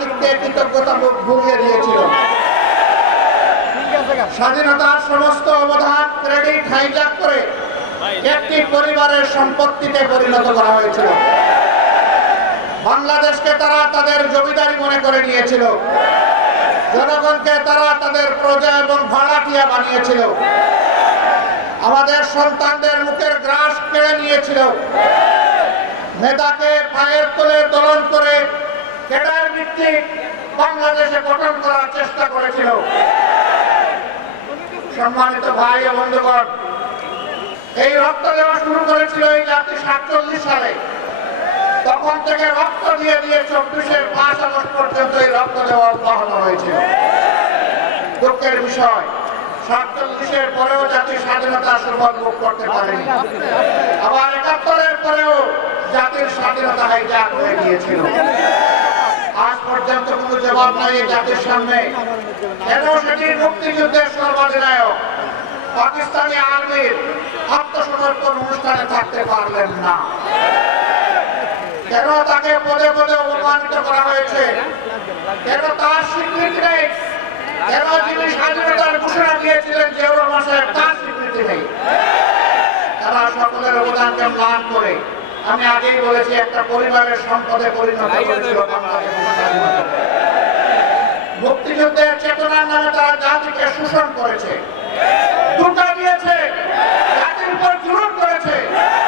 জাতিকে কৃতজ্ঞতা ভুলিয়ে দিয়েছিল। স্বাধীনতার সমস্ত অবদান ক্রেডিট হাইজ্যাক করে একটি পরিবারের সম্পত্তিতে পরিণত করা হয়েছিল। বাংলাদেশকে তারা তাদের জমিদারি মনে করে নিয়েছিল। জনগণকে তারা তাদের প্রজা এবং ভাড়াটিয়া বানিয়েছিল। আমাদের সন্তানদের মুখের গ্রাস কেড়ে নিয়েছিল। নেতাকে পায়ের তলে দলন করে ক্যাডার ভিত্তিক বাংলাদেশে গঠন করার চেষ্টা করেছিল। সম্মানিত ভাই ও বন্ধুগণ, এই রক্ত দেওয়া শুরু করেছিল এই জাতি 47 সালে। তখন থেকে রক্ত দিয়ে দিয়ে 24-এর 5 আগস্ট পর্যন্ত এই রক্ত দেওয়া অব্যাহত হয়েছিল। দুঃখের বিষয়, 47-এর পরেও জাতি স্বাধীনতার সুফল ভোগ করতে পারেনি। আবার 71-এর পরেও জাতির স্বাধীনতা হাইজ্যাক হয়ে গিয়েছিল। আজ পর্যন্ত কোনো জবাব নাই এই জাতির সামনে, কেন সেটির মুক্তিযুদ্ধের সর্বাধিনায়ক পাকিস্তানি আর্মির আত্মসমর্পণ অনুষ্ঠানে থাকতে পারলেন না। কেন তাকে পদে পদে অপমানিত করা হয়েছে, কেন তার স্বীকৃতি নেই, কেন যিনি স্বাধীনতার ঘোষণা দিয়েছিলেন জিয়াউর রহমান সাহেব তার স্বীকৃতি নেই। তারা সকলের অবদানকে ম্লান করে, আমি আগেই বলেছি, একটা পরিবারের সম্পদে পরিণত করেছিল বাংলাদেশ। মুক্তিযুদ্ধের চেতনার নামে তারা জাতিকে শোষণ করেছে, ধোঁকা দিয়েছে, জাতির উপর জুলুম করেছে,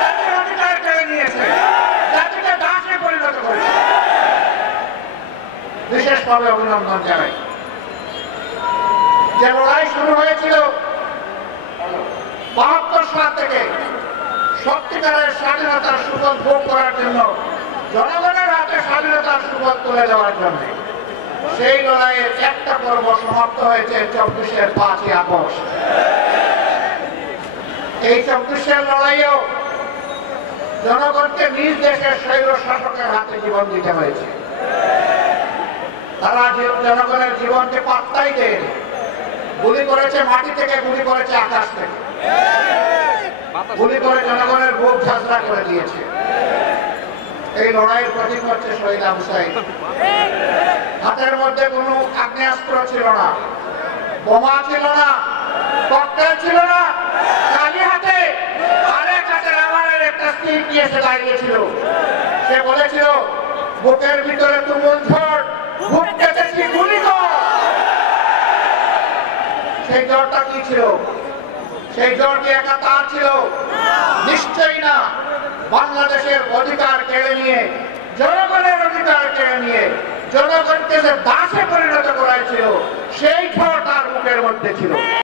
জাতির অধিকার কেড়ে নিয়েছে, জাতিকে দাসে পরিণত করেছে। বিশেষভাবে অভিনন্দন জানাই। যে লড়াই শুরু হয়েছিল 72 সাল থেকে সত্যিকারের স্বাধীনতার সুফল ভোগ করার জন্য, জনগণের হাতে স্বাধীনতার সুফল তুলে দেওয়ার জন্য, সেই লড়াইয়ের একটা পর্ব সমাপ্ত হয়েছে 24-এর 5 আগস্ট। এই 24-এর লড়াইয়েও জনগণকে নিজ দেশের স্বৈর শাসকের হাতে জীবন দিতে হয়েছে। তারা জনগণের জীবনকে পাত্তাই দেয়নি। গুলি করেছে মাটি থেকে, গুলি করেছে আকাশ থেকে, গুলি করে জনগণের বুক ঝাঁঝরা করে দিয়েছে। এই লড়াইয়ের প্রতীক হচ্ছে শহীদ আবু সাঈদ। হাতের মধ্যে কোনো আগ্নেয়াস্ত্র ছিল না, বোমা ছিল না, ককটেল ছিল না, খালি হাতে আরেক হাতের আমাদের একটা স্টিক নিয়ে এসে দাঁড়িয়েছিল। সে বলেছিল, বুকের ভিতরে তুমুল ঝড়, বুক কেটেছি, গুলি কর। সেই জ্বরটা কি ছিল? সেই জ্বর কি একা তার ছিল? নিশ্চয়ই না। বাংলাদেশের অধিকার কেড়ে নিয়ে, জনগণের অধিকার কেড়ে নিয়ে জনগণকে যে দাসে পরিণত করাইছিল, সেই ঝড় তার বুকের মধ্যে ছিল।